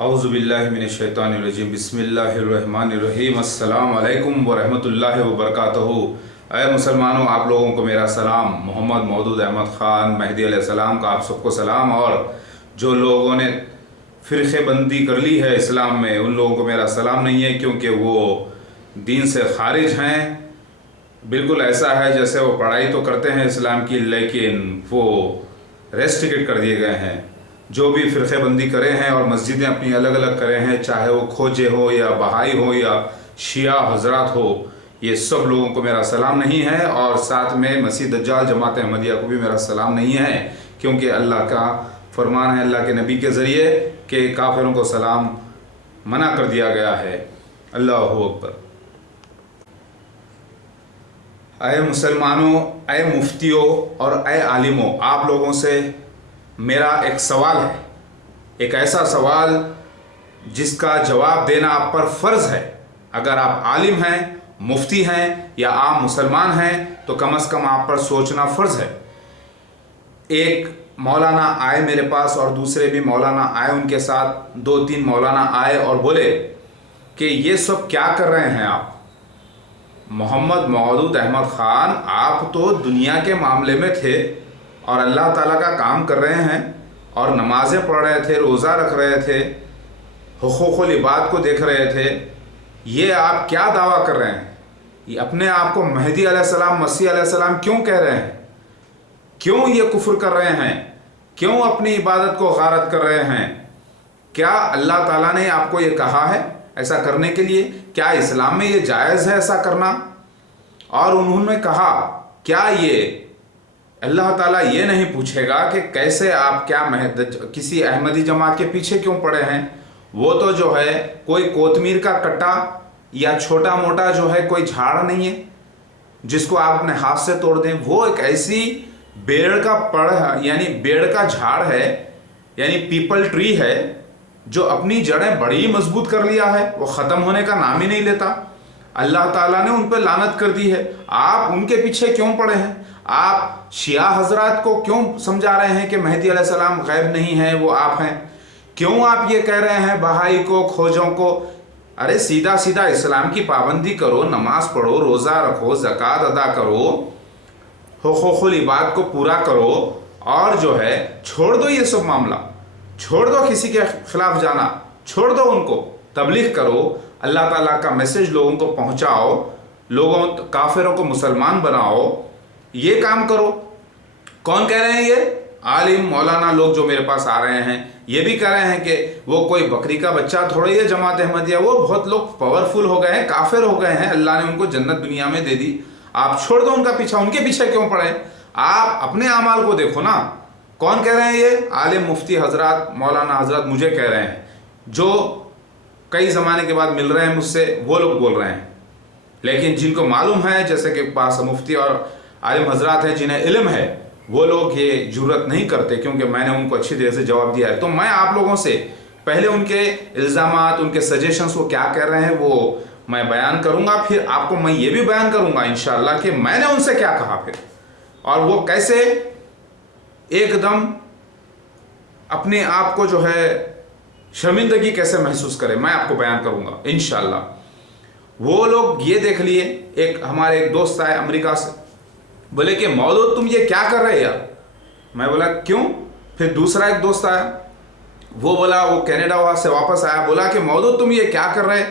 औज़ुबिल्लाहि मिनश्शैतानिर्रजीम बिस्मिल्लाहिर्रहमानिर्रहीम अस्सलामु अलैकुम वरहमतुल्लाहि वबरकातुहू। ऐ मुसलमानों, आप लोगों को मेरा सलाम। मोहम्मद मौदूद अहमद ख़ान महदी अलैहिस्सलाम का आप सबको सलाम। और जो लोगों ने फ़िरक़े बंदी कर ली है इस्लाम में, उन लोगों को मेरा सलाम नहीं है, क्योंकि वो दीन से ख़ारिज हैं। बिल्कुल ऐसा है जैसे वो पढ़ाई तो करते हैं इस्लाम की, लेकिन वो रेस्ट्रिक्ट कर दिए गए हैं। जो भी फ़िरक़े बंदी करे हैं और मस्जिदें अपनी अलग अलग करे हैं, चाहे वो खोजे हो या बहाई हो या शिया हजरात हो, ये सब लोगों को मेरा सलाम नहीं है। और साथ में मसीह दज्जाल जमात अहमदिया को भी मेरा सलाम नहीं है, क्योंकि अल्लाह का फरमान है अल्लाह के नबी के ज़रिए कि काफिरों को सलाम मना कर दिया गया है। अल्लाहु अकबर। ऐ मुसलमानों, ऐ मुफ्तियों और ऐ आलिमों, आप लोगों से मेरा एक सवाल है, एक ऐसा सवाल जिसका जवाब देना आप पर फ़र्ज़ है। अगर आप आलिम हैं, मुफ्ती हैं या आम मुसलमान हैं, तो कम से कम आप पर सोचना फ़र्ज़ है। एक मौलाना आए मेरे पास और दूसरे भी मौलाना आए, उनके साथ 2-3 मौलाना आए और बोले कि ये सब क्या कर रहे हैं आप? मोहम्मद मौदूद अहमद ख़ान, आप तो दुनिया के मामले में थे और अल्लाह ताला का काम कर रहे हैं और नमाज़ें पढ़ रहे थे, रोज़ा रख रहे थे, हुकूक़ुल इबाद को देख रहे थे। ये आप क्या दावा कर रहे हैं? ये अपने आप को महदी अलैहिस्सलाम, मसीह अलैहिस्सलाम क्यों कह रहे हैं? क्यों ये कुफ्र कर रहे हैं? क्यों अपनी इबादत को गारत कर रहे हैं? क्या अल्लाह ताला ने आपको ये कहा है ऐसा करने के लिए? क्या इस्लाम में ये जायज़ है ऐसा करना? और उन्होंने कहा, क्या ये अल्लाह ताला ये नहीं पूछेगा कि कैसे आप क्या किसी अहमदी जमात के पीछे क्यों पड़े हैं? वो तो जो है कोई कोतमीर का कट्टा या छोटा मोटा जो है कोई झाड़ नहीं है जिसको आप अपने हाथ से तोड़ दें। वो एक ऐसी बेड़ का पड़ है, यानी बेड़ का झाड़ है, यानी पीपल ट्री है, जो अपनी जड़ें बड़ी मजबूत कर लिया है, वो ख़त्म होने का नाम ही नहीं लेता। अल्लाह ताला ने उन पर लानत कर दी है। आप उनके पीछे क्यों पड़े हैं? आप शिया हजरात को क्यों समझा रहे हैं कि महदी अलैहिस्सलाम गैब नहीं है, वो आप हैं? क्यों आप ये कह रहे हैं बहाई को, खोजों को? अरे सीधा सीधा इस्लाम की पाबंदी करो, नमाज पढ़ो, रोज़ा रखो, ज़कात अदा करो, हुकूक़ुल इबाद को पूरा करो, और जो है छोड़ दो ये सब मामला, छोड़ दो किसी के ख़िलाफ़ जाना, छोड़ दो उनको, तबलीग करो, अल्लाह ताला का मैसेज लोगों को पहुँचाओ, लोगों काफिरों को मुसलमान बनाओ, ये काम करो। कौन कह रहे हैं ये? आलिम मौलाना लोग जो मेरे पास आ रहे हैं, ये भी कह रहे हैं कि वो कोई बकरी का बच्चा थोड़ी है जमात अहमदिया, वो बहुत लोग पावरफुल हो गए हैं, काफिर हो गए हैं, अल्लाह ने उनको जन्नत दुनिया में दे दी। आप छोड़ दो उनका पीछा, उनके पीछे क्यों पड़े? आप अपने अमाल को देखो ना। कौन कह रहे हैं ये? आलिम मुफ्ती हजरात, मौलाना हजरात मुझे कह रहे हैं, जो कई ज़माने के बाद मिल रहे हैं मुझसे, वो लोग बोल रहे हैं। लेकिन जिनको मालूम है, जैसे कि पास मुफ्ती और आलिम हजरात हैं जिन्हें इल्म है, वो लोग ये जुर्रत नहीं करते, क्योंकि मैंने उनको अच्छी तरह से जवाब दिया है। तो मैं आप लोगों से पहले उनके इल्ज़ामात, उनके सजेशंस वो क्या कह रहे हैं वो मैं बयान करूंगा, फिर आपको मैं ये भी बयान करूंगा इंशाअल्लाह कि मैंने उनसे क्या कहा फिर, और वो कैसे एकदम अपने आप को जो है शर्मिंदगी कैसे महसूस करें, मैं आपको बयान करूंगा इंशाअल्लाह। वो लोग ये देख लिए, एक हमारे एक दोस्त आए अमेरिका से, बोले कि मौदूद तुम ये क्या कर रहे यार? मैं बोला क्यों? फिर दूसरा एक दोस्त आया, वो बोला, वो कनाडा से वापस आया, बोला कि मौदूद तुम ये क्या कर रहे?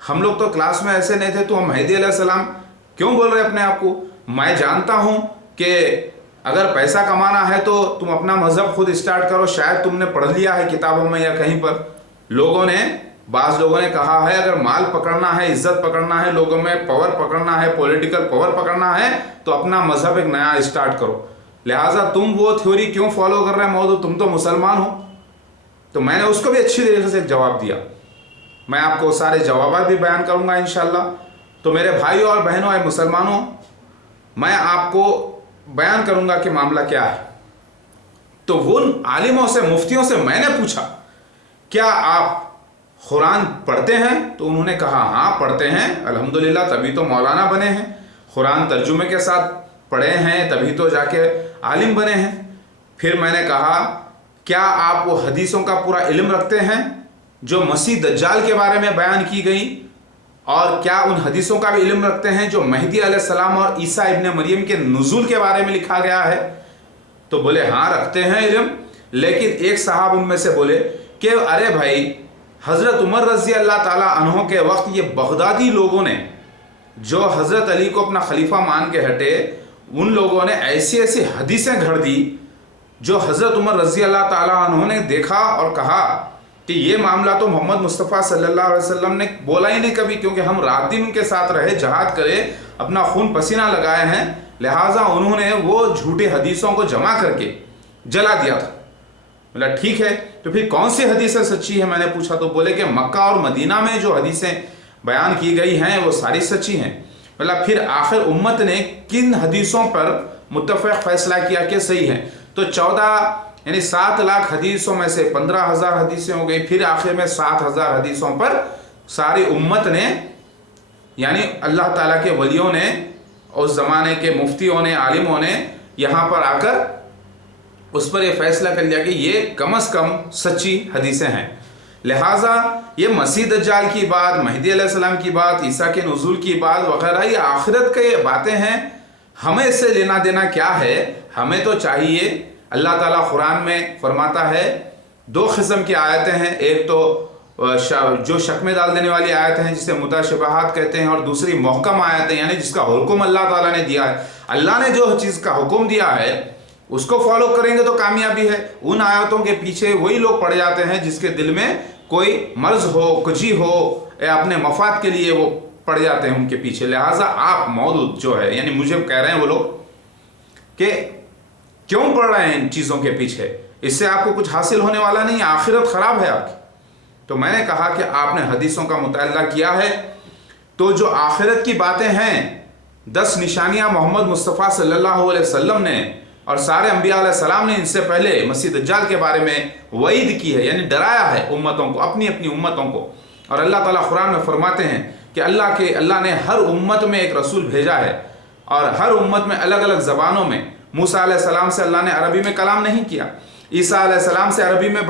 हम लोग तो क्लास में ऐसे नहीं थे, तो हम महदी अलैहिस्सलाम क्यों बोल रहे अपने आप को? मैं जानता हूँ कि अगर पैसा कमाना है तो तुम अपना मज़हब खुद स्टार्ट करो, शायद तुमने पढ़ लिया है किताबों में या कहीं पर। बाज़ लोगों ने कहा है अगर माल पकड़ना है, इज्जत पकड़ना है, लोगों में पावर पकड़ना है, पॉलिटिकल पावर पकड़ना है, तो अपना मज़हब एक नया स्टार्ट करो। लिहाजा तुम वो थ्योरी क्यों फॉलो कर रहे हैं मौदूद? तुम तो मुसलमान हो। तो मैंने उसको भी अच्छी तरीके से जवाब दिया। मैं आपको सारे जवाब भी बयान करूंगा इंशाअल्लाह। तो मेरे भाइयों और बहनों और मुसलमानों, मैं आपको बयान करूंगा कि मामला क्या है। तो वो आलिमों से, मुफ्तियों से मैंने पूछा, क्या आप कुरान पढ़ते हैं? तो उन्होंने कहा हाँ पढ़ते हैं, अल्हम्दुलिल्लाह, तभी तो मौलाना बने हैं। कुरान तर्जुमे के साथ पढ़े हैं, तभी तो जाके आलिम बने हैं। फिर मैंने कहा क्या आप वो हदीसों का पूरा इल्म रखते हैं? जो मसीह दज्जाल के बारे में बयान की गई, और क्या उन हदीसों का भी इल्म रखते हैं जो मेहदी अलैहिस्सलाम और ईसा इब्न मरियम के नुज़ूल के बारे में लिखा गया है? तो बोले हाँ रखते हैं इल्म। लेकिन एक साहब उनमें से बोले कि अरे भाई, हज़रत उमर रज़ी अल्लाह ताला अन्हो के वक्त ये बगदादी लोगों ने जो हज़रत अली को अपना खलीफा मान के हटे, उन लोगों ने ऐसी ऐसी हदीसें घड़ दी जो हज़रत उमर रज़ी अल्लाह ताला अन्हो ने देखा और कहा कि ये मामला तो मोहम्मद मुस्तफ़ा सल्लल्लाहु अलैहि वसल्लम ने बोला ही नहीं कभी, क्योंकि हम रात दिन उनके साथ रहे, जहाद करे, अपना खून पसीना लगाए हैं, लिहाजा उन्होंने वो झूठे हदीसों को जमा करके जला दिया था। बोला ठीक है, तो फिर कौन सी हदीसें सच्ची है? मैंने पूछा तो बोले कि मक्का और मदीना में जो हदीसें बयान की गई हैं वो सारी सच्ची हैं। बोला फिर आखिर उम्मत ने किन हदीसों पर मुत्तफ़क़ फैसला किया कि सही है? तो 14 यानी 7 लाख हदीसों में से 15,000 हदीसें हो गई, फिर आखिर में 7,000 हदीसों पर सारी उम्मत ने, यानी अल्लाह ताला के वलियों ने, उस ज़माने के मुफ्तियों ने, आलिमों ने यहाँ पर आकर उस पर यह फैसला कर लिया कि ये कम से कम सच्ची हदीसें हैं। लिहाजा ये मसीह दज्जाल की बात, मेहदी अलैहिस्सलाम की बात, ईसा के नुज़ूल की बात वगैरह, ये आखिरत के बातें हैं, हमें इससे लेना देना क्या है? हमें तो चाहिए, अल्लाह ताला कुरान में फरमाता है, 2 किस्म की आयतें हैं, एक तो जो शक में डाल देने वाली आयत हैं जिसे मुताशबाहात कहते हैं, और दूसरी मुहकम आयतें यानी जिसका हुक्म अल्लाह ताला ने दिया है। अल्लाह ने जो चीज़ का हुक्म दिया है उसको फॉलो करेंगे तो कामयाबी है। उन आयतों के पीछे वही लोग पड़ जाते हैं जिसके दिल में कोई मर्ज हो, कुजी हो, या अपने मफाद के लिए वो पड़ जाते हैं उनके पीछे। लिहाजा आप मौजूद जो है, यानी मुझे कह रहे हैं वो लोग कि क्यों पड़ रहे हैं इन चीज़ों के पीछे? इससे आपको कुछ हासिल होने वाला नहीं, आखिरत ख़राब है आपकी। तो मैंने कहा कि आपने हदीसों का मुताला किया है, तो जो आखिरत की बातें हैं, 10 निशानियाँ मोहम्मद मुस्तफ़ा सल्लल्लाहु अलैहि वसल्लम ने और सारे अंबिया अलैहिस्सलाम ने इनसे पहले मसीह दज्जाल के बारे में वईद की है, यानी डराया है उम्मतों को, अपनी अपनी उम्मतों को। और अल्लाह ताला कुरान में फरमाते हैं कि अल्लाह ने हर उम्मत में एक रसूल भेजा है, और हर उम्मत में अलग अलग ज़बानों में। मूसा अलैहिस्सलाम से अल्लाह ने अरबी में कलाम नहीं किया, ईसा अलैहिस्सलाम से अरबी में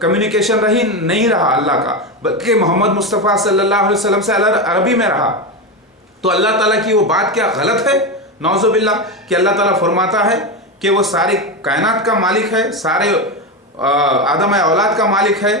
कम्युनिकेशन नहीं रहा अल्लाह का, बल्कि मोहम्मद मुस्तफ़ा सल्लल्लाहु अलैहि वसल्लम से अरबी में रहा। तो अल्लाह ताला की वो बात क्या गलत है? नौज़ुबिल्लाह, कि अल्लाह ताला फरमाता है कि वो सारी कायनात का मालिक है, सारे आदम औलाद का मालिक है,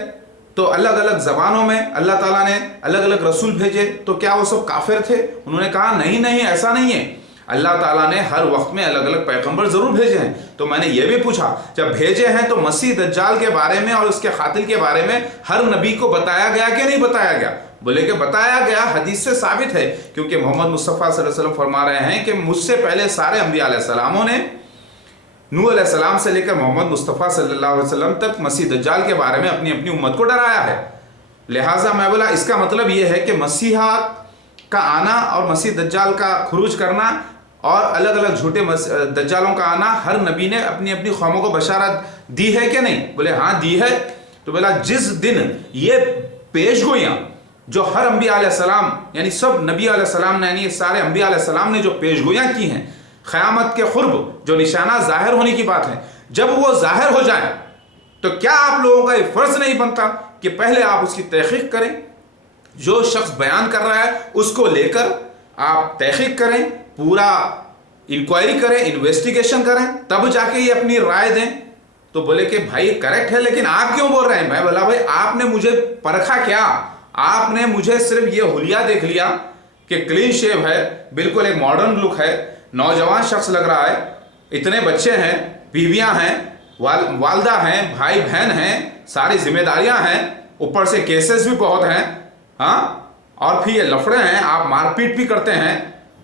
तो अलग अलग ज़बानों में अल्लाह ताला ने अलग अलग रसूल भेजे, तो क्या वो सब काफिर थे? उन्होंने कहा नहीं नहीं, ऐसा नहीं है, अल्लाह ताला ने हर वक्त में अलग अलग पैगंबर ज़रूर भेजे हैं। तो मैंने ये भी पूछा, जब भेजे हैं तो मसीह दज्जाल के बारे में और उसके खातिल के बारे में हर नबी को बताया गया कि नहीं बताया गया? बोले कि बताया गया, हदीस से साबित है, क्योंकि मोहम्मद मुस्तफ़ा सल्लल्लाहु अलैहि वसल्लम फरमा रहे हैं कि मुझसे पहले सारे अंबिया अलैहिस्सलामों ने, नूह अलैहिस्सलाम से लेकर मोहम्मद मुस्तफ़ा सल्लल्लाहु अलैहि वसल्लम तक, मसीह दज्जाल के बारे में अपनी अपनी उम्मत को डराया है। लिहाजा मैं बोला इसका मतलब ये है कि मसीहा का आना और मसीह दज्जाल का खुरूज करना और अलग अलग झूठे दज्जालों का आना, हर नबी ने अपनी अपनी कौमों को बशारत दी है कि नहीं? बोले हाँ दी है। तो बोला जिस दिन ये पेशगोइयाँ जो हर अंबिया अलैहिस्सलाम, यानी सब नबी अलैहिस्सलाम ने, यानी सारे अंबिया अलैहिस्सलाम ने जो पेशगोइयाँ की हैं क़यामत के क़ुर्ब, जो निशाना ज़ाहिर होने की बात है, जब वो ज़ाहिर हो जाए तो क्या आप लोगों का ये फ़र्ज़ नहीं बनता कि पहले आप उसकी तहक़ीक़ करें? जो शख्स बयान कर रहा है उसको लेकर आप तहक़ीक़ करें, पूरा इंक्वायरी करें, इन्वेस्टिगेशन करें, तब जाके ये अपनी राय दें। तो बोले कि भाई करेक्ट है, लेकिन आप क्यों बोल रहे हैं? मैं बोला भाई आपने मुझे परखा क्या? आपने मुझे सिर्फ ये हुलिया देख लिया कि क्लीन शेव है, बिल्कुल एक मॉडर्न लुक है, नौजवान शख्स लग रहा है, इतने बच्चे हैं, बीवियां हैं, वालदा हैं, भाई बहन हैं, सारी जिम्मेदारियां हैं, ऊपर से केसेस भी बहुत हैं, हाँ, और फिर ये लफड़े हैं, आप मारपीट भी करते हैं।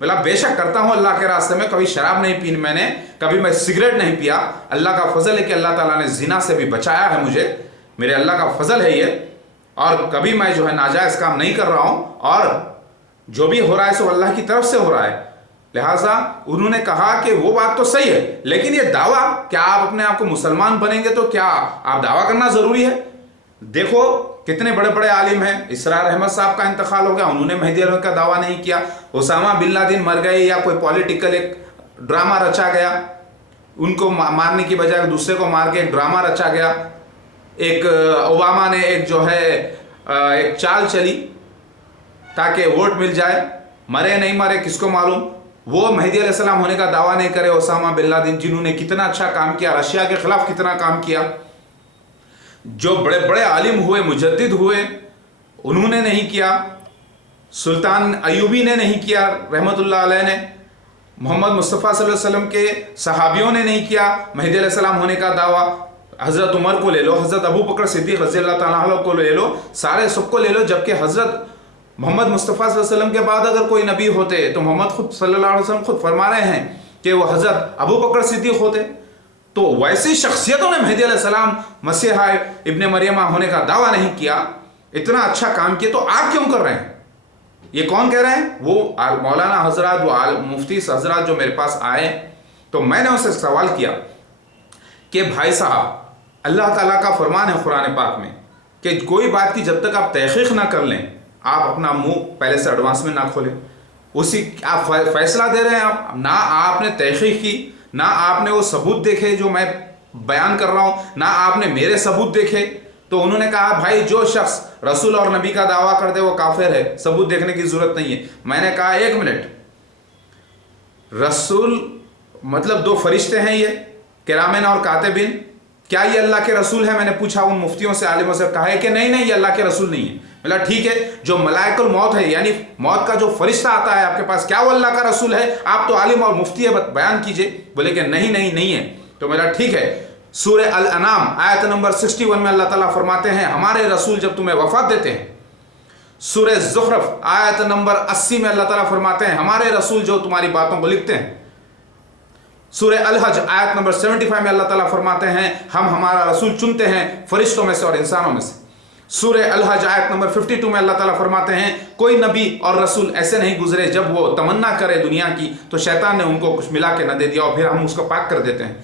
बोला बेशक करता हूँ अल्लाह के रास्ते में, कभी शराब नहीं पी मैंने, कभी मैं सिगरेट नहीं पिया, अल्लाह का फजल है कि अल्लाह ताला ने जिना से भी बचाया है मुझे, मेरे अल्लाह का फजल है ये, और कभी मैं जो है नाजायज़ काम नहीं कर रहा हूँ, और जो भी हो रहा है सो अल्लाह की तरफ से हो रहा है। लिहाजा उन्होंने कहा कि वो बात तो सही है, लेकिन ये दावा, क्या आप अपने आप को मुसलमान बनेंगे तो क्या आप दावा करना ज़रूरी है? देखो कितने बड़े बड़े आलिम हैं, इसरार अहमद साहब का इंतकाल हो गया, उन्होंने मेहदी का दावा नहीं किया, उसामा बिन लादेन मर गए या कोई पॉलिटिकल एक ड्रामा रचा गया, उनको मारने की बजाय दूसरे को मार के एक ड्रामा रचा गया, ایک اوباما نے ایک جو ہے ایک چال چلی تاکہ ووٹ مل جائے، مرے نہیں مرے کس کو معلوم، وہ مہدی علیہ السلام ہونے کا دعویٰ نہیں کرے۔ اسامہ بن لادن جنہوں نے کتنا اچھا کام کیا، رشیا کے خلاف کتنا کام کیا، جو بڑے بڑے عالم ہوئے، مجدد ہوئے، انہوں نے نہیں کیا، سلطان ایوبی نے نہیں کیا رحمت اللہ علیہ نے، محمد مصطفیٰ صلی اللہ علیہ وسلم کے صحابیوں نے نہیں کیا مہدی علیہ السلام ہونے کا دعویٰ۔ حضرت عمر کو لے لو، حضرت ابو بکر صدیق رضی اللہ تعالیٰ عنہ کو لے لو، سارے سب کو لے لو، جبکہ حضرت محمد مصطفیٰ صلی اللہ علیہ وسلم کے بعد اگر کوئی نبی ہوتے تو محمد خود صلی اللہ علیہ وسلم خود فرما رہے ہیں کہ وہ حضرت ابو بکر صدیق ہوتے۔ تو ویسی شخصیتوں نے مہدی علیہ السلام مسیح ابن مریمہ ہونے کا دعویٰ نہیں کیا، اتنا اچھا کام کیا، تو آپ کیوں کر رہے ہیں؟ یہ کون کہہ رہے ہیں؟ وہ مولانا حضرات، وہ مفتی حضرات جو میرے پاس آئے، تو میں نے ان سے سوال کیا کہ بھائی صاحب، اللہ تعالیٰ کا فرمان ہے قرآن پاک میں کہ کوئی بات کی جب تک آپ تحقیق نہ کر لیں، آپ اپنا منہ پہلے سے ایڈوانس میں نہ کھولیں، اسی آپ فیصلہ دے رہے ہیں، آپ نہ آپ نے تحقیق کی، نہ آپ نے وہ ثبوت دیکھے جو میں بیان کر رہا ہوں، نہ آپ نے میرے ثبوت دیکھے۔ تو انہوں نے کہا بھائی جو شخص رسول اور نبی کا دعویٰ کرتے وہ کافر ہے، ثبوت دیکھنے کی ضرورت نہیں ہے۔ میں نے کہا ایک منٹ، رسول مطلب دو فرشتے ہیں یہ کرامین اور کاتبین، کیا یہ اللہ کے رسول ہیں؟ میں نے پوچھا ان مفتیوں سے، عالموں سے، کہا ہے کہ نہیں یہ اللہ کے رسول نہیں ہے۔ بولا ٹھیک ہے، جو ملائک الموت ہے یعنی موت کا جو فرشتہ آتا ہے آپ کے پاس، کیا وہ اللہ کا رسول ہے؟ آپ تو عالم اور مفتی ہے، بیان کیجئے۔ بولے کہ نہیں ہے۔ تو میرا ٹھیک ہے، سورہ الانعام آیت نمبر 61 میں اللہ تعالیٰ فرماتے ہیں ہمارے رسول جب تمہیں وفات دیتے ہیں۔ سورہ زخرف آیت نمبر 80 میں اللہ تعالیٰ فرماتے ہیں ہمارے رسول جو تمہاری باتوں کو لکھتے ہیں۔ سورہ الحج آیت نمبر 75 میں اللہ تعالیٰ فرماتے ہیں ہم ہمارا رسول چنتے ہیں فرشتوں میں سے اور انسانوں میں سے۔ سورہ الحج آیت نمبر 52 میں اللہ تعالیٰ فرماتے ہیں کوئی نبی اور رسول ایسے نہیں گزرے جب وہ تمنا کرے دنیا کی تو شیطان نے ان کو کچھ ملا کے نہ دے دیا اور پھر ہم اس کو پاک کر دیتے ہیں۔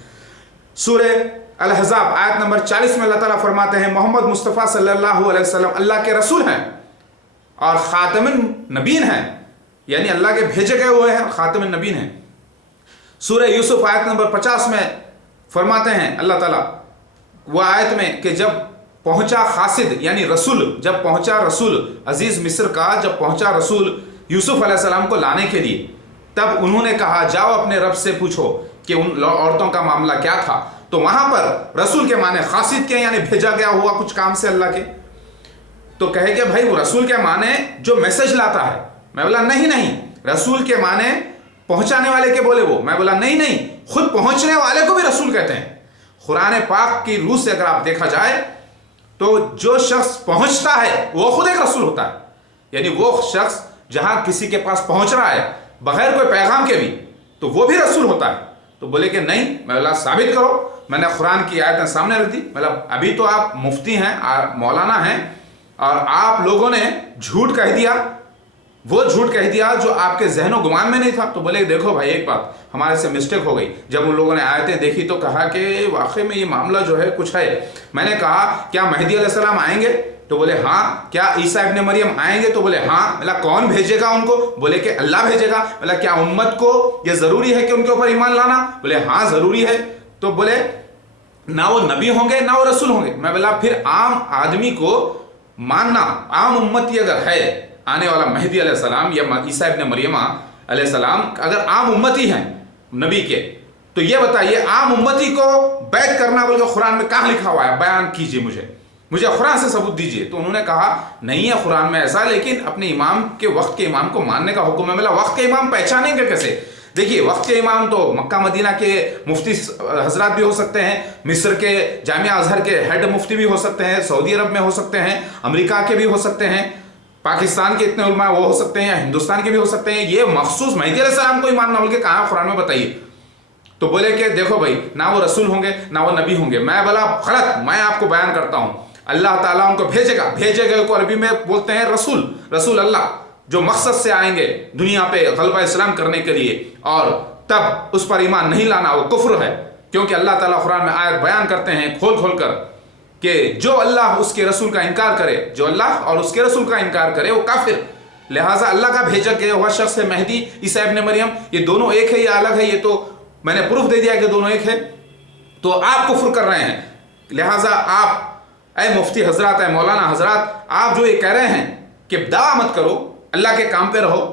سورہ الاحزاب آیت نمبر 40 میں اللہ تعالیٰ فرماتے ہیں محمد مصطفیٰ صلی اللہ علیہ وسلم اللہ کے رسول ہیں اور خاتم النبین ہیں، یعنی اللہ کے بھیجے گئے ہوئے ہیں، خاتم النبین ہیں۔ سورہ یوسف آیت نمبر 50 میں فرماتے ہیں اللہ تعالیٰ وہ آیت میں کہ جب پہنچا قاصد یعنی رسول، جب پہنچا رسول عزیز مصر کا، جب پہنچا رسول یوسف علیہ السلام کو لانے کے لیے، تب انہوں نے کہا جاؤ اپنے رب سے پوچھو کہ ان عورتوں کا معاملہ کیا تھا۔ تو وہاں پر رسول کے معنی قاصد کے یعنی بھیجا گیا ہوا کچھ کام سے اللہ کے۔ تو کہے کہ بھائی وہ رسول کے معنی جو میسج لاتا ہے۔ میں بولا نہیں، رسول کے معنی پہنچانے والے کے بولے وہ۔ میں بولا نہیں، خود پہنچنے والے کو بھی رسول کہتے ہیں۔ قرآن پاک کی روح سے اگر آپ دیکھا جائے تو جو شخص پہنچتا ہے وہ خود ایک رسول ہوتا ہے، یعنی وہ شخص جہاں کسی کے پاس پہنچ رہا ہے بغیر کوئی پیغام کے بھی تو وہ بھی رسول ہوتا ہے۔ تو بولے کہ نہیں، میں بولا ثابت کرو۔ میں نے قرآن کی آیتیں سامنے رکھ دی، مطلب ابھی تو آپ مفتی ہیں، مولانا ہیں، اور آپ لوگوں نے جھوٹ کہہ دیا، وہ جھوٹ کہہ دیا جو آپ کے ذہن و گمان میں نہیں تھا۔ تو بولے دیکھو بھائی ایک بات ہمارے سے مسٹیک ہو گئی۔ جب ان لوگوں نے آیتیں دیکھی تو کہا کہ واقعی میں یہ معاملہ جو ہے کچھ ہے۔ میں نے کہا کیا مہدی علیہ السلام آئیں گے؟ تو بولے ہاں۔ کیا عیسیٰ ابن مریم آئیں گے؟ تو بولے ہاں۔ بولا کون بھیجے گا ان کو؟ بولے کہ اللہ بھیجے گا۔ بولا کیا امت کو یہ ضروری ہے کہ ان کے اوپر ایمان لانا؟ بولے ہاں ضروری ہے۔ تو بولے نہ وہ نبی ہوں گے نہ وہ رسول ہوں گے۔ میں بولا پھر عام آدمی کو ماننا، عام امتی اگر ہے آنے والا مہدی علیہ السلام یا عیسیٰ ابن مریم علیہ السلام اگر عام امتی ہیں نبی کے، تو یہ بتائیے عام امتی کو بیعت کرنا بول کے قرآن میں کہاں لکھا ہوا ہے؟ بیان کیجئے، مجھے قرآن سے ثبوت دیجئے۔ تو انہوں نے کہا نہیں ہے قرآن میں ایسا، لیکن اپنے امام کے وقت کے امام کو ماننے کا حکم ہے۔ ملا وقت کے امام پہچانیں گے کیسے؟ دیکھیے وقت کے امام تو مکہ مدینہ کے مفتی حضرات بھی ہو سکتے ہیں، مصر کے جامعہ ازہر کے ہیڈ مفتی بھی ہو سکتے ہیں، سعودی عرب میں ہو سکتے ہیں، امریکہ کے بھی ہو سکتے ہیں، پاکستان کے اتنے علماء وہ ہو سکتے ہیں، ہندوستان کے بھی ہو سکتے ہیں۔ یہ مخصوص مہدی علیہ السلام کو ہی ماننا بول کے کہاں قرآن میں بتائیے؟ تو بولے کہ دیکھو بھائی نہ وہ رسول ہوں گے نہ وہ نبی ہوں گے۔ میں بولا غلط، میں آپ کو بیان کرتا ہوں، اللہ تعالیٰ ان کو بھیجے گا، بھیجے گئے کو عربی میں بولتے ہیں رسول اللہ، جو مقصد سے آئیں گے دنیا پہ غلبہ اسلام کرنے کے لیے، اور تب اس پر ایمان نہیں لانا وہ کفر ہے۔ کیونکہ اللہ تعالیٰ قرآن میں آیت بیان کرتے ہیں کھول کر کہ جو اللہ اس کے رسول کا انکار کرے، جو اللہ اور اس کے رسول کا انکار کرے وہ کافر۔ لہٰذا اللہ کا بھیجا گیا ہوا شخص ہے مہدی، عیسیٰ ابن مریم، یہ دونوں ایک ہے یا الگ ہے؟ یہ تو میں نے پروف دے دیا کہ دونوں ایک ہے، تو آپ کفر کر رہے ہیں۔ لہٰذا آپ اے مفتی حضرات، اے مولانا حضرات، آپ جو یہ کہہ رہے ہیں کہ دعویٰ مت کرو، اللہ کے کام پہ رہو،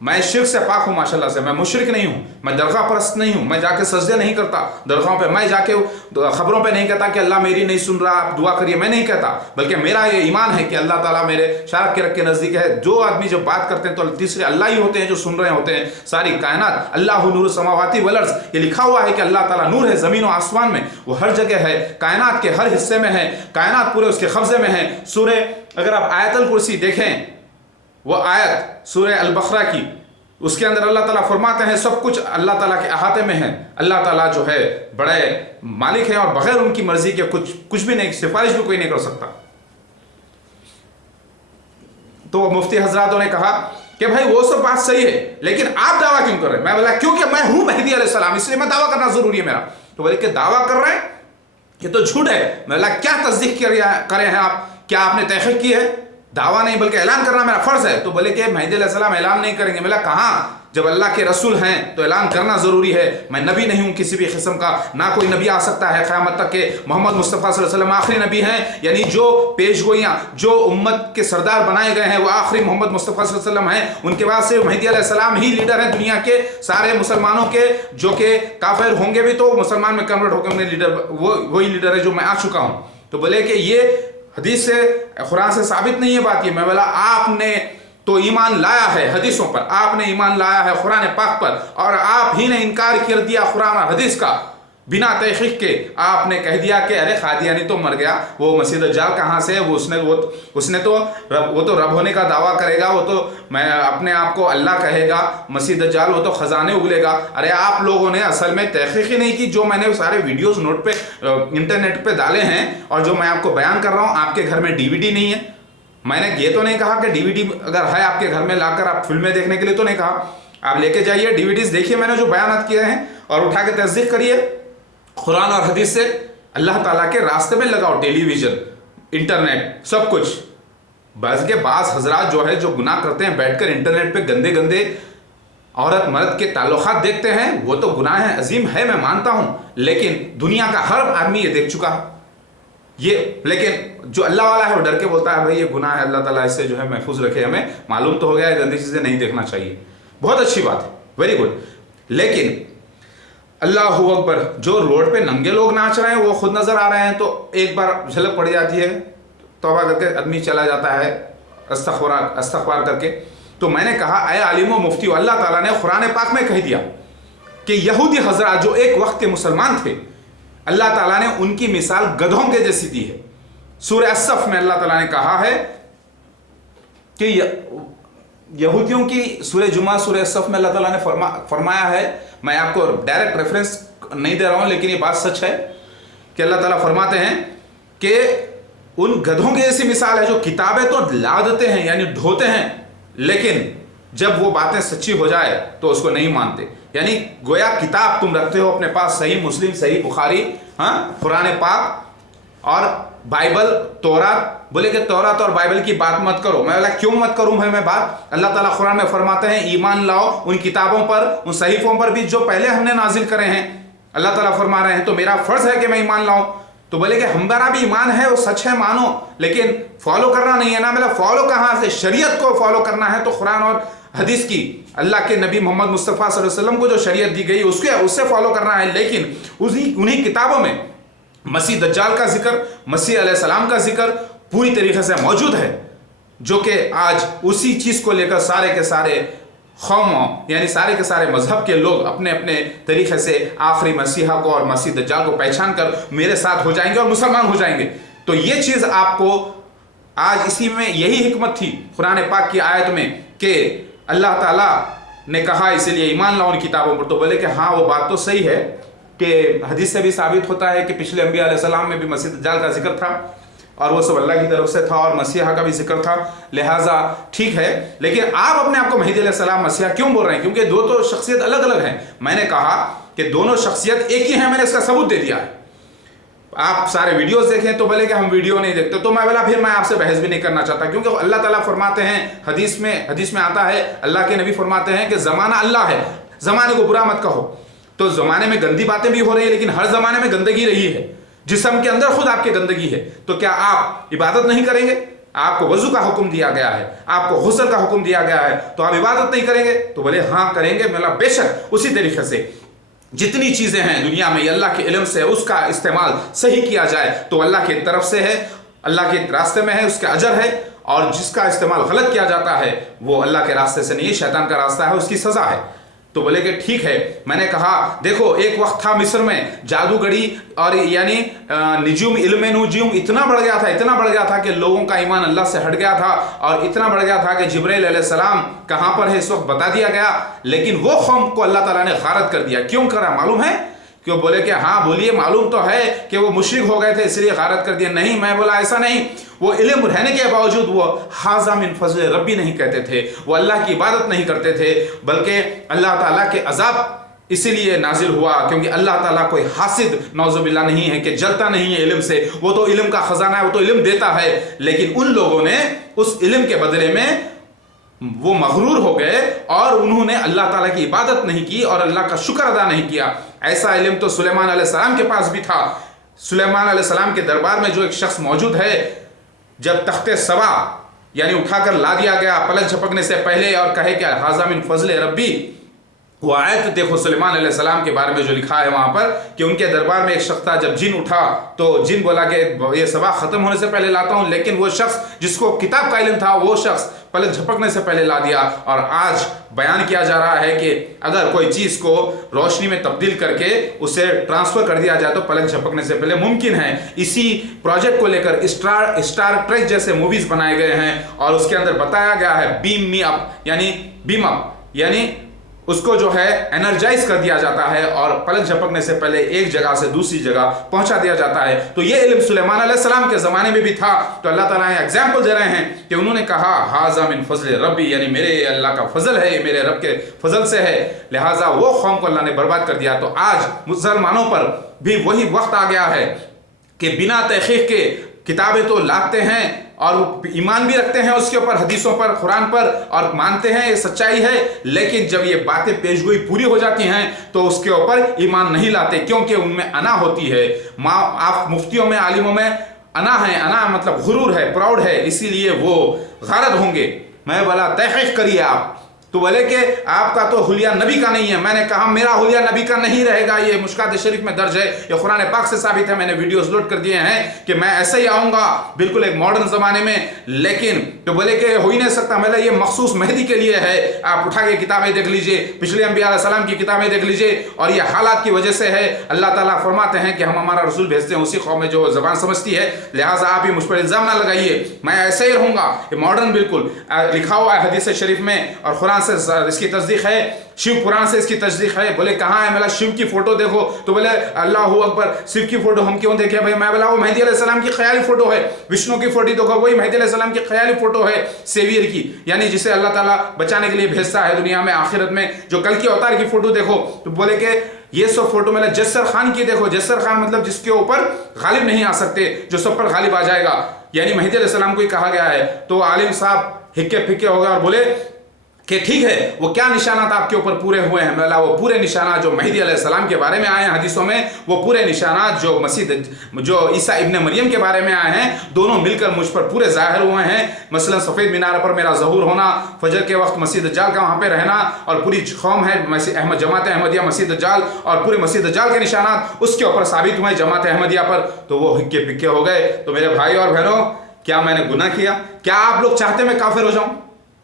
میں شرک سے پاک ہوں ماشاءاللہ سے، میں مشرک نہیں ہوں، میں درگاہ پرست نہیں ہوں، میں جا کے سجدے نہیں کرتا درگاہوں پہ، میں جا کے خبروں پہ نہیں کہتا کہ اللہ میری نہیں سن رہا آپ دعا کریے، میں نہیں کہتا، بلکہ میرا یہ ایمان ہے کہ اللہ تعالیٰ میرے شارک کے رکھ کے نزدیک ہے۔ جو آدمی جب بات کرتے ہیں تو تیسرے اللہ ہی ہوتے ہیں جو سن رہے ہوتے ہیں، ساری کائنات، اللہ نور السماواتی والارض، یہ لکھا ہوا ہے کہ اللہ تعالیٰ نور ہے زمین و آسمان میں، وہ ہر جگہ ہے، کائنات کے ہر حصے میں ہے، کائنات پورے اس کے قبضے میں ہے۔ سورہ اگر آپ آیت الکرسی دیکھیں، وہ آیت سورہ البقرہ کی، اس کے اندر اللہ تعالیٰ فرماتے ہیں سب کچھ اللہ تعالیٰ کے احاطے میں ہے، اللہ تعالیٰ جو ہے بڑے مالک ہیں اور بغیر ان کی مرضی کے کچھ بھی نہیں، سفارش بھی کوئی نہیں کر سکتا۔ تو مفتی حضراتوں نے کہا کہ بھائی وہ سب بات صحیح ہے، لیکن آپ دعویٰ کیوں کر رہے ہیں؟ میں بولا کیونکہ میں ہوں مہدی علیہ السلام، اس لیے میں دعویٰ کرنا ضروری ہے میرا۔ تو بولے کہ دعویٰ کر رہے ہیں یہ تو جھوٹ ہے۔ میں بولا کیا تصدیق کرے ہیں آپ؟ کیا آپ نے تحقیق کی ہے؟ دعویٰ نہیں بلکہ اعلان کرنا میرا فرض ہے۔ تو بولے کہ مہدی علیہ السلام اعلان نہیں کریں گے۔ میں بولا کہاں؟ جب اللہ کے رسول ہیں تو اعلان کرنا ضروری ہے۔ میں نبی نہیں ہوں کسی بھی قسم کا، نہ کوئی نبی آ سکتا ہے قیامت تک کہ محمد مصطفیٰ صلی اللہ علیہ وسلم آخری نبی ہیں، یعنی جو پیش گوئیاں جو امت کے سردار بنائے گئے ہیں وہ آخری محمد مصطفیٰ صلی اللہ علیہ وسلم ہیں۔ ان کے بعد سے مہدی علیہ السلام ہی لیڈر ہیں دنیا کے سارے مسلمانوں کے، جو کہ کافر ہوں گے بھی تو مسلمان میں کنورٹ ہو کے انہیں لیڈر، وہی لیڈر ہے جو میں آ چکا ہوں۔ تو بولے کہ یہ حدیث سے قرآن سے ثابت نہیں ہے بات یہ۔ میں بولا آپ نے تو ایمان لایا ہے حدیثوں پر، آپ نے ایمان لایا ہے قرآن پاک پر، اور آپ ہی نے انکار کر دیا قرآن اور حدیث کا بنا تحقیق کے۔ آپ نے کہہ دیا کہ ارے قادیانی تو مر گیا، وہ مسیح دجال کہاں سے ہے، وہ تو رب ہونے کا دعویٰ کرے گا، وہ تو میں اپنے آپ کو اللہ کہے گا، مسیح دجال وہ تو خزانے اگلے گا۔ ارے آپ لوگوں نے اصل میں تحقیق ہی نہیں کی۔ جو میں نے سارے ویڈیوز نوٹ پہ انٹرنیٹ پہ ڈالے ہیں اور جو میں آپ کو بیان کر رہا ہوں، آپ کے گھر میں ڈی وی ڈی نہیں ہے۔ میں نے یہ تو نہیں کہا کہ ڈی وی ڈی اگر ہے آپ کے گھر میں لا کر آپ فلمیں دیکھنے کے لیے تو نہیں کہا، آپ لے کے جائیے ڈی وی ڈیز دیکھیے میں نے جو بیانات کیے ہیں اور اٹھا کے تصدیق کریے قرآن اور حدیث سے۔ اللہ تعالیٰ کے راستے میں لگاؤ، ٹیلی ویژن، انٹرنیٹ، سب کچھ۔ بعض حضرات جو ہے جو گناہ کرتے ہیں بیٹھ کر انٹرنیٹ پہ گندے گندے عورت مرد کے تعلقات دیکھتے ہیں، وہ تو گناہ عظیم ہے، میں مانتا ہوں، لیکن دنیا کا ہر آدمی یہ دیکھ چکا ہے یہ۔ لیکن جو اللہ والا ہے وہ ڈر کے بولتا ہے بھائی یہ گناہ ہے، اللہ تعالیٰ اس سے جو ہے محفوظ رکھے، ہمیں معلوم تو ہو گیا ہے گندی چیزیں نہیں دیکھنا چاہیے، بہت اچھی بات ہے، ویری گڈ۔ لیکن اللہ اکبر، جو روڈ پہ ننگے لوگ ناچ رہے ہیں وہ خود نظر آ رہے ہیں، تو ایک بار جھلک پڑ جاتی ہے، توبہ کر کے آدمی چلا جاتا ہے استغفار کر کے۔ تو میں نے کہا اے عالم و مفتیو، اللہ تعالیٰ نے قرآن پاک میں کہہ دیا کہ یہودی حضرات جو ایک وقت کے مسلمان تھے، اللہ تعالیٰ نے ان کی مثال گدھوں کے جیسی دی ہے۔ سورہ الصف میں اللہ تعالیٰ نے کہا ہے کہ یہودیوں کی، سورہ جمعہ سورہ الصف میں اللہ تعالیٰ نے فرمایا ہے، میں آپ کو ڈائریکٹ ریفرنس نہیں دے رہا ہوں لیکن یہ بات سچ ہے کہ اللہ تعالیٰ فرماتے ہیں کہ ان گدھوں کی ایسی مثال ہے جو کتابیں تو لا دیتے ہیں یعنی ڈھوتے ہیں، لیکن جب وہ باتیں سچی ہو جائے تو اس کو نہیں مانتے۔ یعنی گویا کتاب تم رکھتے ہو اپنے پاس، صحیح مسلم، صحیح بخاری، قرآن پاک اور بائبل، تورات۔ بولے کہ تورات اور بائبل کی بات مت کرو۔ میں بولا کیوں مت کروں میں بات؟ اللہ تعالیٰ قرآن میں فرماتے ہیں ایمان لاؤ ان کتابوں پر، ان صحیفوں پر بھی جو پہلے ہم نے نازل کرے ہیں۔ اللہ تعالیٰ فرما رہے ہیں تو میرا فرض ہے کہ میں ایمان لاؤں۔ تو بولے کہ ہمارا بھی ایمان ہے، وہ سچ ہے، مانو، لیکن فالو کرنا نہیں ہے نا۔ مطلب فالو کہاں سے؟ شریعت کو فالو کرنا ہے تو قرآن اور حدیث کی، اللہ کے نبی محمد مصطفیٰ صلی اللہ علیہ وسلم کو جو شریعت دی گئی اس سے فالو کرنا ہے۔ لیکن انہی کتابوں میں مسیح دجال کا ذکر، مسیح علیہ السلام کا ذکر پوری طریقے سے موجود ہے، جو کہ آج اسی چیز کو لے کر سارے کے سارے قوموں یعنی سارے کے سارے مذہب کے لوگ اپنے اپنے طریقے سے آخری مسیحا کو اور مسیح دجال کو پہچان کر میرے ساتھ ہو جائیں گے اور مسلمان ہو جائیں گے۔ تو یہ چیز آپ کو آج اسی میں یہی حکمت تھی قرآن پاک کی آیت میں کہ اللہ تعالیٰ نے کہا اسی لیے ایمان لاؤ ان کتابوں پر۔ تو بولے کہ ہاں وہ بات تو صحیح ہے کہ حدیث سے بھی ثابت ہوتا ہے کہ پچھلے انبیاء علیہ السلام میں بھی مسیح دجال کا ذکر تھا اور وہ سب اللہ کی طرف سے تھا اور مسیحا کا بھی ذکر تھا، لہٰذا ٹھیک ہے۔ لیکن آپ اپنے آپ کو مہدی علیہ السلام مسیحا کیوں بول رہے ہیں؟ کیونکہ دو تو شخصیت الگ الگ ہیں۔ میں نے کہا کہ دونوں شخصیت ایک ہی ہیں، میں نے اس کا ثبوت دے دیا ہے۔ آپ سارے ویڈیوز دیکھیں تو بولے کہ ہم ویڈیو نہیں دیکھتے، تو میں بولا پھر میں آپ سے بحث بھی نہیں کرنا چاہتا، کیونکہ اللہ تعالیٰ فرماتے ہیں حدیث میں آتا ہے، اللہ کے نبی فرماتے ہیں کہ زمانہ اللہ ہے، زمانے کو برا مت کہو۔ تو زمانے میں گندی باتیں بھی ہو رہی ہیں لیکن ہر زمانے میں گندگی رہی ہے۔ जिस्म के अंदर खुद आपके गंदगी है, तो क्या आप इबादत नहीं करेंगे? आपको वजू का हुक्म दिया गया है, आपको गुस्ल का हुक्म दिया गया है, तो आप इबादत नहीं करेंगे? तो बोले हाँ करेंगे। मतलब बेशक उसी तरीके से जितनी चीजें हैं दुनिया में अल्लाह के इल्म से उसका इस्तेमाल सही किया जाए तो अल्लाह की तरफ से है, अल्लाह के रास्ते में है, उसका अजर है, और जिसका इस्तेमाल गलत किया जाता है वो अल्लाह के रास्ते से नहीं, शैतान का रास्ता है, उसकी सजा है। तो बोले कि ठीक है। मैंने कहा देखो एक वक्त था मिस्र में जादूगरी और यानी निजुम इल्म नुजुम इतना बढ़ गया था, इतना बढ़ गया था कि लोगों का ईमान अल्लाह से हट गया था, और इतना बढ़ गया था कि जिब्राइल अलैहिस्सलाम कहाँ पर है इस वक्त बता दिया गया, लेकिन वो कौम को अल्लाह ताला ने गारत कर दिया। क्यों करा मालूम है? क्यों? बोले कि हाँ बोलिए, मालूम तो है कि वो मुशरिक हो गए थे इसलिए गारत कर दिया। नहीं, मैं बोला ऐसा नहीं, वो इल्म रहने के बावजूद वो हाज़ा मिन फज़ल रब्बी नहीं कहते थे, वो अल्लाह की इबादत नहीं करते थे, बल्कि अल्लाह ताला के अजाब इसीलिए नाजिल हुआ क्योंकि अल्लाह ताला कोई हासिद नौजुबिल्ला नहीं है कि जलता नहीं है इल्म से, वो तो इल्म का खजाना है, वो तो इल्म देता है। लेकिन उन लोगों ने उस इल्म के बदले में वो मगरूर हो गए और उन्होंने अल्लाह ताला की इबादत नहीं की और अल्लाह का शुक्र अदा नहीं किया। ऐसा इल्म तो सुलेमान अलैहिस्सलाम के पास भी था। सुलेमान अलैहिस्सलाम के दरबार में जो एक शख्स मौजूद है, जब तख्ते सवा यानी उठाकर ला दिया गया पलक झपकने से पहले और कहे कि हाज़ा मिन फज़ल रब्बी, वो आयत देखो सुलेमान अलैहिस्सलाम के बारे में जो लिखा है वहां पर कि उनके दरबार में एक शख्स था, जब जिन उठा तो जिन बोला कि ये सवा खत्म होने से पहले लाता हूं, लेकिन वो शख्स जिसको किताब का इल्म था वो शख्स पलक झपकने से पहले ला दिया। और आज बयान किया जा रहा है कि अगर कोई चीज को रोशनी में तब्दील करके उसे ट्रांसफर कर दिया जाए तो पलक झपकने से पहले मुमकिन है। इसी प्रोजेक्ट को लेकर स्टार ट्रेक जैसे मूवीज बनाए गए हैं और उसके अंदर बताया गया है बीम अप यानी उसको जो है एनर्जाइज कर दिया जाता है और पलक झपकने से पहले एक जगह से दूसरी जगह पहुंचा दिया जाता है। तो ये इल्म सुलेमान अलैहिस्सलाम के जमाने में भी था। तो अल्लाह ताला एग्जाम्पल दे रहे हैं कि उन्होंने कहा हाज़ा मिन फज़ल रब्बी, यानी मेरे अल्लाह का फजल है, ये मेरे रब के फजल से है, लिहाजा वो कौम को अल्लाह ने बर्बाद कर दिया। तो आज मुसलमानों पर भी वही वक्त आ गया है कि बिना तहकीक के किताबें तो लाते हैं और वो ईमान भी रखते हैं उसके ऊपर, हदीसों पर, कुरान पर, और मानते हैं ये सच्चाई है, लेकिन जब ये बातें पेशगोई पूरी हो जाती हैं तो उसके ऊपर ईमान नहीं लाते क्योंकि उनमें अना होती है। आप मुफ्तियों में, आलिमों में अना है, अना मतलब गुरूर है, प्राउड है, इसीलिए वो गारत होंगे। मैं बोला तहकीक करिए आप, तो बोले कि आपका तो हुलिया नबी का नहीं है। मैंने कहा मेरा हुलिया नबी का नहीं रहेगा, ये मुश्कात शरीफ में दर्ज है, ये कुरान पाक से साबित है, मैंने वीडियोस लोड कर दिए हैं कि मैं ऐसे ही आऊंगा बिल्कुल एक मॉडर्न जमाने में। लेकिन तो बोले कि हो ही नहीं सकता। मतलब ये मखसूस मेहदी के लिए है, आप उठा के किताबें देख लीजिए, पिछले अंबिया अलैहिस्सलाम की किताबें देख लीजिए, और ये हालात की वजह से है। अल्लाह ताला फरमाते हैं कि हम हमारा रसूल भेजते हैं उसी कौम में जो जबान समझती है, लिहाजा आप ही मुझ पर इल्जाम ना लगाइए, मैं ऐसे ही रहूंगा। ये मॉडर्न बिल्कुल लिखा हुआ है हदीस शरीफ में और कुरान से इसकी तस्दीक है, शिव पुराण से इसकी तस्दीक है। बोले कहाँ है? मतलब शिव की फोटो देखो, तो बोले अल्लाह अकबर, शिव की फोटो हम क्यों देखें भाई? मैं बोला वो मेहदी अलैहिस्सलाम की ख्याली फोटो है। विष्णु की फोटो देखो, वही मेहदी अलैहिस्सलाम की ख्याली फोटो है, सेवियर की, यानी जिसे अल्लाह ताला बचाने के लिए भेजता है दुनिया में आखिरत में। जो कल की अवतार की फोटो देखो, तो बोले कि ये सब फोटो मतलब जस्सर खान की देखो, जस्सर खान मतलब जिसके ऊपर गालिब नहीं आ सकते, जो सब पर गालिब आ जाएगा, यानी मेहदी अलैहिस्सलाम को ही कहा गया है। तो आलिम साहब हिक्के फिक्के हो गए और बोले कि ठीक है, वो क्या निशानात आपके ऊपर पूरे हुए हैं? बोला वो पूरे निशानात जो मेहदी अलैहिस्सलाम के बारे में आए हैं हदीसों में, वो पूरे निशानात जो ईसा इब्ने मरियम के बारे में आए हैं, दोनों मिलकर मुझ पर पूरे जाहिर हुए हैं। मसलन सफ़ेद मीनार पर मेरा ज़हूर होना, फजर के वक्त मसीह दज्जाल का वहाँ पे रहना, और पूरी कौम है जमात अहमदिया मसीह दज्जाल, और पूरे मसीह दज्जाल के निशानात उसके ऊपर साबित हुए जमात अहमदिया पर। तो वो हिक्के पिक्के हो गए। तो मेरे भाई और बहनों, क्या मैंने गुनाह किया? क्या आप लोग चाहते मैं काफिर हो जाऊं?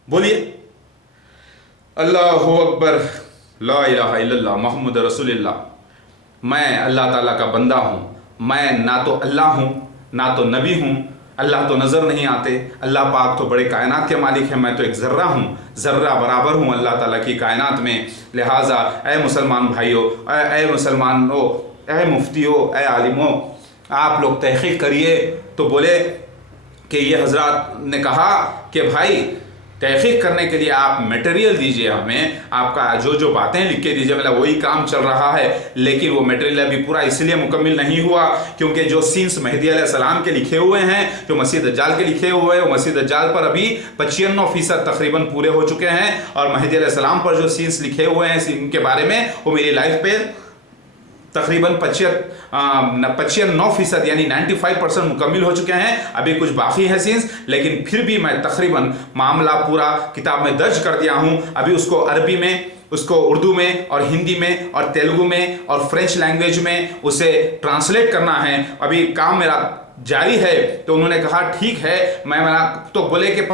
बोलिए। अल्लाहु अकबर, ला इलाहा इल्लल्लाह मुहम्मद रसूलुल्लाह। मैं अल्लाह ताला का बंदा हूँ, मैं ना तो अल्लाह हूँ ना तो नबी हूँ। अल्लाह तो नज़र नहीं आते, अल्लाह पाक तो बड़े कायनात के मालिक हैं, मैं तो एक ज़र्रा हूँ, ज़र्रा बराबर हूँ अल्लाह ताला की कायनात में। लिहाजा ए मुसलमान भाइयों, ए मुसलमानों, ए मुफ्तियों, ए आलिमों, आप लोग तहक़ीक़ करिए। तो बोले कि ये हज़रात ने कहा कि भाई तहक़ीक़ करने के लिए आप मटेरियल दीजिए हमें, आपका जो बातें लिख के दीजिए, मतलब वही काम चल रहा है। लेकिन वो मटेरियल अभी पूरा इसलिए मुकम्मिल नहीं हुआ क्योंकि जो सीन्स मेहदी अलैहिस्सलाम के लिखे हुए हैं, जो मसीह दज्जाल के लिखे हुए हैं, वो मसीह दज्जाल पर अभी 95% तकरीबन पूरे हो चुके हैं, और मेहदी अलैहिस्सलाम पर जो सीन्स लिखे हुए हैं इनके बारे में वो मेरी लाइफ पे तकरीबन 95% यानी 95% मुकम्मिल हो चुके हैं। अभी कुछ बाकी है सीन्स, लेकिन फिर भी मैं तकरीबन मामला पूरा किताब में दर्ज कर दिया हूँ। अभी उसको अरबी में, उसको उर्दू में और हिंदी में और तेलुगु में और फ्रेंच लैंग्वेज में उसे ट्रांसलेट करना है। अभी काम मेरा जारी है। तो उन्होंने कहा ठीक है, मैं तो बोले कि